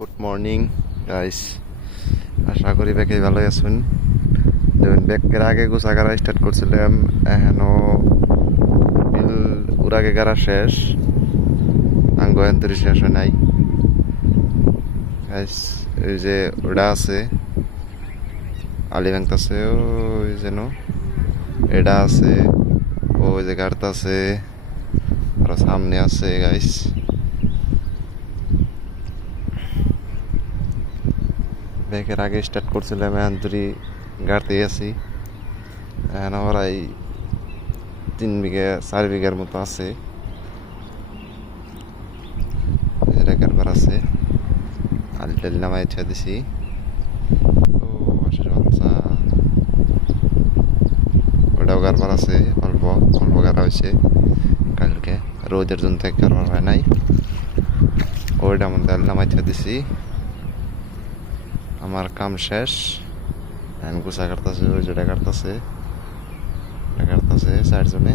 Good morning guys, আশা করি ব্যাকে ভালো আছেন। যেমন ব্যাকের আগে গোছা গাড়া স্টার্ট করছিলাম, এখনো বিল উড়াগে গাড়া শেষ, আঙ্গ এন্তরি শেষ হয় নাই গাইস। ওই যে ওটা আছে আলি ভাঙতাছে, ওই যেন এটা আছে, ওই যে গাড়তা আছে, আরো সামনে আছে গাইস। ব্যাকের আগে স্টার্ট করছিলাম, এখন ধরি গাড়তেই আছি। এখন আমার এই 3 বিঘা 4 বিঘার মতো আছে, এটা কারবার আছে। আলি টালি নামাই ইচ্ছা দিছি। ও আশের বাচ্চা, ওটাও কারবার আছে, অল্প অল্প গাড়া হয়েছে কালকে, রোদের জন্য থেকে কারবার হয় নাই। ওইটা মধ্যে আলি নামাই ইচ্ছা দিছি। আমার কাম শেষ, এখন গুছা কাটতেছে, ওই যেটা কাটতেছে 4 জনে।